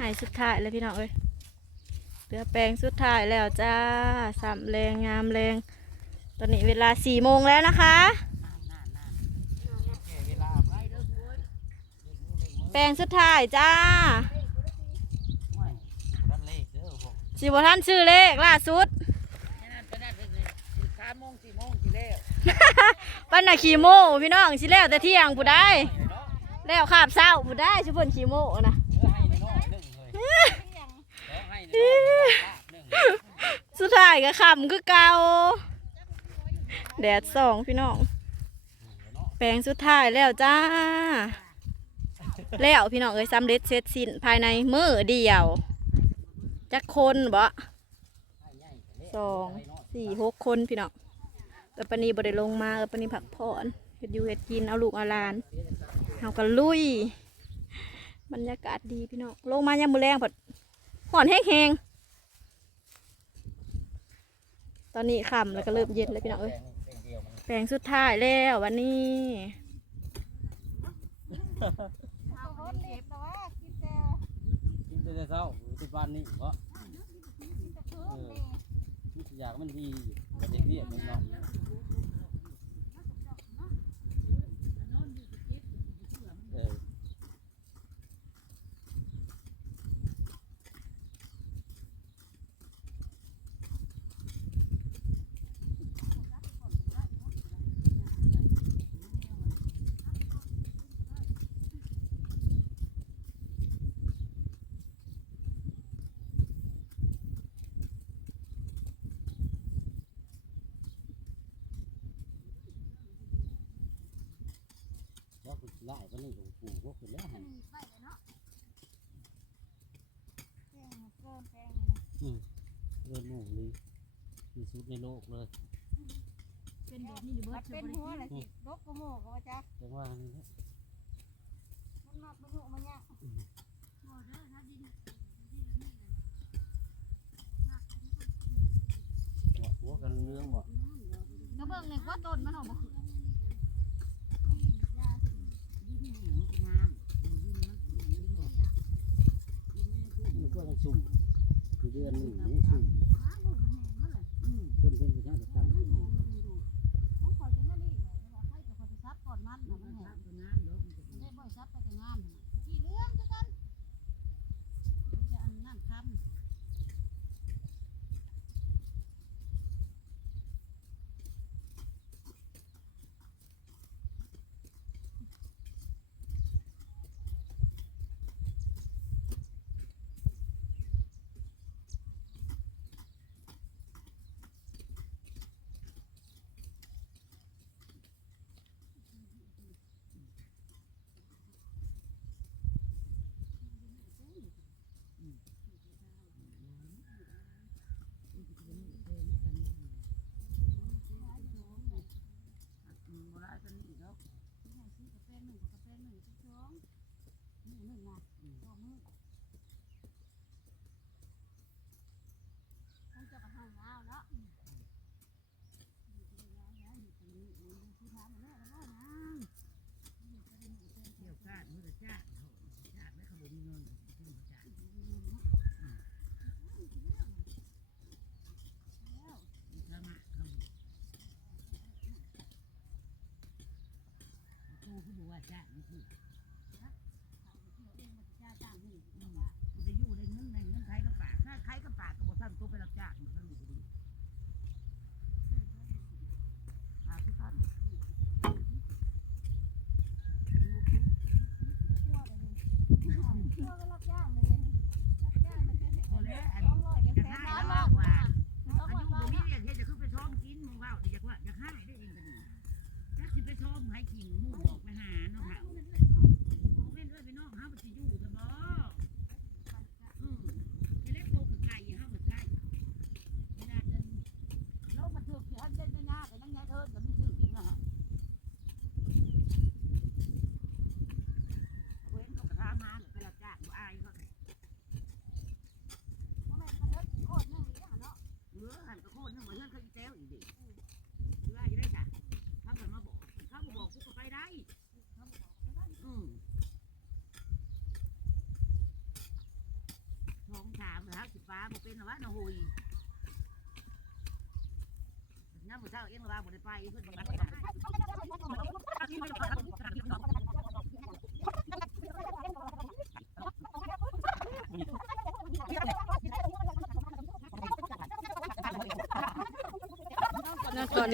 หายสุดท้ายแล้วพี่น้องเอ้ยเหลือแปลงสุดท้ายแล้วจ้าสามแรงงามแรง ตอนนี้เวลาสี่โมงแล้วนะคะ แปลงสุดท้ายจ้าสิบท่านชื่อเลขล่าสุดสามงสี่โมงสี่แล้วปั้นน่ะขี่โม่พี่น้องสิแล้วแต่เที่ยงผู้ได้แล้วขาบเศร้าผู้ได้ชุบเพิ่นขี่โมนะ สุดท้ายก็ขำคือเก่าแดดสองพี่น้อง แปลงสุดท้ายแล้วจ้า แล้วพี่น้องเอ้ยสำเร็จเสร็จสิ้นภายในมือเดียวจักคนบ่สองสี่หกคนพี่น้องเออปนีบ่ได้ลงมาเออปนีผักผ่อนเฮ็ดอยู่เฮ็ดกินเอาลูกเอาลานเฮาก็ลุย บรรยากาศดีพี่น้องลงมายามมื้อแรงพอด ห่อนแห้งๆ ตอนนี้ค่ำแล้วก็เริ่มเย็นแล้วพี่น้องเอ้ยแปลงสุดท้ายแล้ววันนี้กินแต่เช้าที่บ้านนี่เพราะอยางมันดีวันนี้เรียกมันนาะเออ ว่าคุณไล่ก็นี่ของปู่ก็คือแล้วหันอืมเรื่องหมูเลยที่สุดในโลกเลยเป็นแบบนี้หรือเบิเป็นหัวเลยสิลกกระโมกว่าจ้ะจังว่านี่นะมันมาประยุมันเนี่ยหัวกันเรื่องบ่ก็เบิ่งเลยว่าต้นมันออกมา มันก็ต้องสุ่มคือ เดือนหนึ่งนี่สุ่มเพิ่นเพิ่นสิช่างกับกัน ของคอยจะไม่รีบเลยว่าให้แต่คนที่ซับก่อนมันนะมันแห้งไม่ได้บ่อยซับไปแต่งามกี่เรื่องจะกันจะอันนั่นคำ จะอยู่ได้เงิน ในเงินใครก็ปากถ้าใครก็ปากก็บ่ทันตัวไปรับจ้าง เทิดกับมีชื่อกินนะฮะเว้นเขากระทามาหรือไปรับจ้างบ่อายเขาเนี่ยเพราะแม่นกระเทิดโคตรหนึ่งอย่างเนาะเนื้อหันกระโคตรหนึ่งมาเพื่อนเขาอีแต้วอีกเด็กเชื่ออยู่ได้จ้ะถ้าเกิดมาบอกถ้าบ่บอกกูก็ไปได้เขาบอกเขาได้อืมท้องถามเหรอครับสิฟ้าบอกเป็นเหรอวะนาหุย นอนก่อ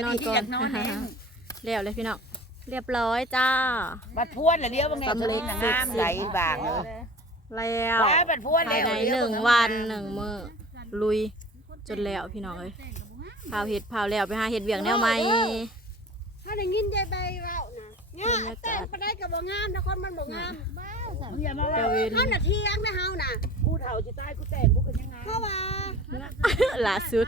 นนอนเองเรียบเลยพี่น้องเรียบร้อยจ้าบัดพวนละเดียวบางไงสำเร็จงามไหลบางเลยแล้วว้าบัดพวนภายในหนึ่งวันหนึ่งมื้อลุยจนแล้วพี่น้องเอ้ย พาวเห็ดพาวแล้วไปหาเห็ดเวียงแนวใหม่ ถ้าได้ยินยายใบเว้านะเนี่ยแต่งไปได้ก็บ่งามถ้าคนมันบ่งามบ้าสั่นอย่ามาเดวินเฮาน่ะเที่ยงนะเฮาน่ะกูเฒ่าสิตายกูแต่งกูเป็นยังไงเพราะว่าล่าสุด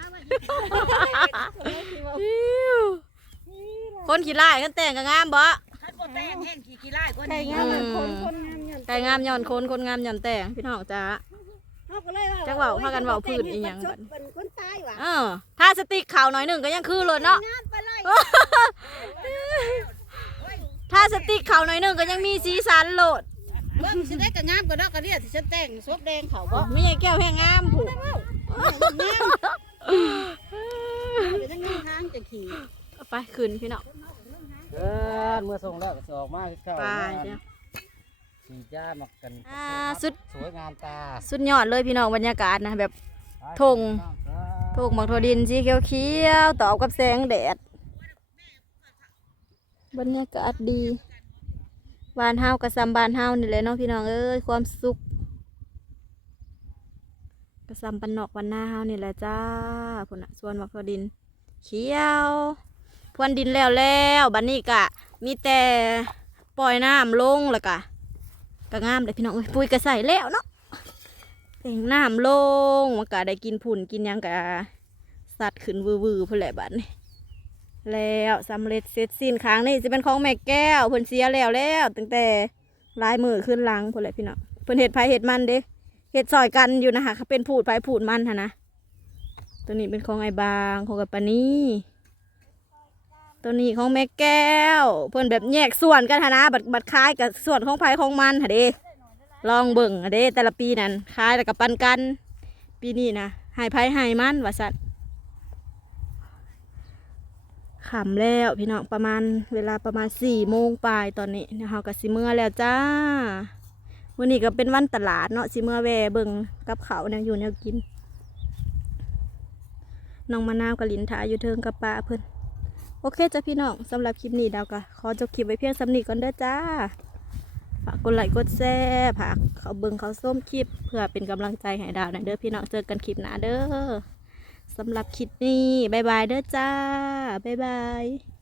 คนขี้ร้ายกันแต่งก็งามบ่คันบ่แต่งแห้งขี้ขี้ไล่กว่าแต่นี้งงานคนคนงานเงินไก่งามย้อนคนคนงามย้อนแต่งพี่น้องจ้า เฮาก็เลยว่าจักเว้าพากันเว้าพื้นอีหยังบัด เป็นคน ตายว่ะเออถ้าสติ๊กขาวหน่อยหนึ่งก็ยังคือเลยเนาะงานไปเลยถ้าสติ๊กขาวหน่อยหนึ่งก็ยังมีสีสันโหลดเบิ่งสิได้ก็งามกว่าดอกกระเดียที่ฉันแต่งซบแดงเขาบ่ไม่ใช่แก้วแห้งงามผูกงามเป็นยังทางจะขี่ไปขึ้นพี่น้องเออเมื่อส่งแล้วก็สิออกมาคือเก่าไปมาเดี๋ยวสีจ้ามากันอ่าสุด สวยงามตา สุดยอดเลยพี่น้องบรรยากาศนะแบบ ธงถูกหมักถั่วดินสีเขียวๆตอบกับแสงแดด บรรยากาศดีบานเฮากับซัมบ้านเฮานี่แหละเนาะพี่น้องเอ้ยความสุขกับซัมปันนอกวันหน้าเฮานี่แหละจ้าพุ่นน่ะส่วนหมักถั่วดิน เขียวพรวนดินแล้วแล้วบัดนี้กะ มีแต่ปล่อยน้ำลงแล้วกะก็งามเลยพี่น้องเอ้ยปุยก็ใส่แล้วเนาะ แต่งน้ำลงมันก็ได้กินผุ่นกินยังกะสัตว์ขึ้นวือๆพุ่นแหละบัดนี้แล้วสำเร็จเสร็จสิ้นครั้งนี้จะเป็นของแม่แก้วเพิ่นเสียแล้วแล้วตั้งแต่ลายมือขึ้นลังเพุ่นแหละพี่น้องเพิ่นเห็ดไผเห็ดมันเด้เห็ดซอยกันอยู่นะคะเขาเป็นผูดไผผูดมันค่ะนะตัวนี้เป็นของไอ้บางของกับปานี่ตัวนี้ของแม่แก้ว เพิ่นแบบแยกส่วนกันค่ะนะบัดบัดคล้ายกับส่วนของไผของมันค่ะเด้ ลองเบิ่งเด้แต่ละปีนั้นคล้ายแล้วกับปันกัน ปีนี้นะให้ไผให้มันว่าสัตว์ขำแล้วพี่น้องประมาณเวลาประมาณสี่โมงปลายตอนนี้นะคะกับสิเมื่อแล้วจ้าวันนี้ก็เป็นวันตลาดเนาะสิเมื่อแวเบิ่งกับเขาวแนวอยู่แนวกินน้องมะนาวกับลินทาอยู่เทิงกับป้าเพิ่นโอเคจ้ะพี่น้องสำหรับคลิปนี้ดาวก็ขอจบคลิปไว้เพียงสำนีก่อนเด้อจ้า ฝากกดไลค์กดแชร์ฝากเขาเบิ่งเขาส้มคลิป เพื่อเป็นกำลังใจให้ดาวหน่อยเด้อพี่น้องเจอกันคลิปหน้าเด้อสำหรับคลิปนี้บายบายเด้อจ้าบายบาย